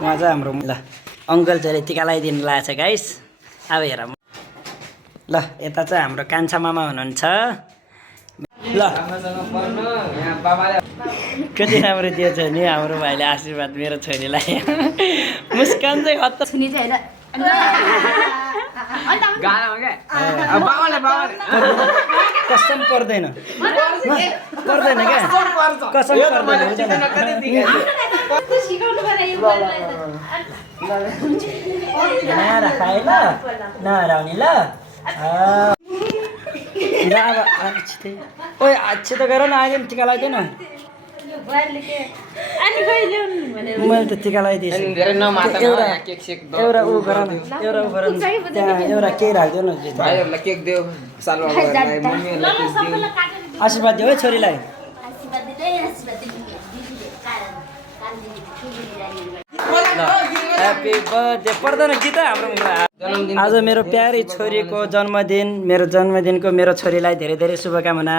उहाँ चाहिँ हाम्रो ल अङ्कल चाहिँ टिका लगाइदिनु लागेको छ गाइस। अब हेर ल यता चाहिँ हाम्रो कान्छा मामा हुनुहुन्छ। ल कति राम्रो दिएछ नि हाम्रो भाइले आशीर्वाद मेरो छोरीलाई। मुस्कान चाहिँ खत्तम छुनी चाहिँ कसम पर्दैन पर्दैन क्या कसम नहराउने ल अब ओइ अच्छे त गर न अहिले पनि टिका लगाइदिएन मैले त टिका लगाइदिएछु एउटा ऊ गर न एउटा ऊ गर न त्यहाँ एउटा केही राखिदियो न आशीर्वाद दियो है छोरीलाई। ह्याप्पी बर्थडे पर्दैन गीत हाम्रो आज मेरो प्यारी छोरीको जन्मदिन। मेरो जन्मदिनको मेरो छोरीलाई धेरै धेरै शुभकामना।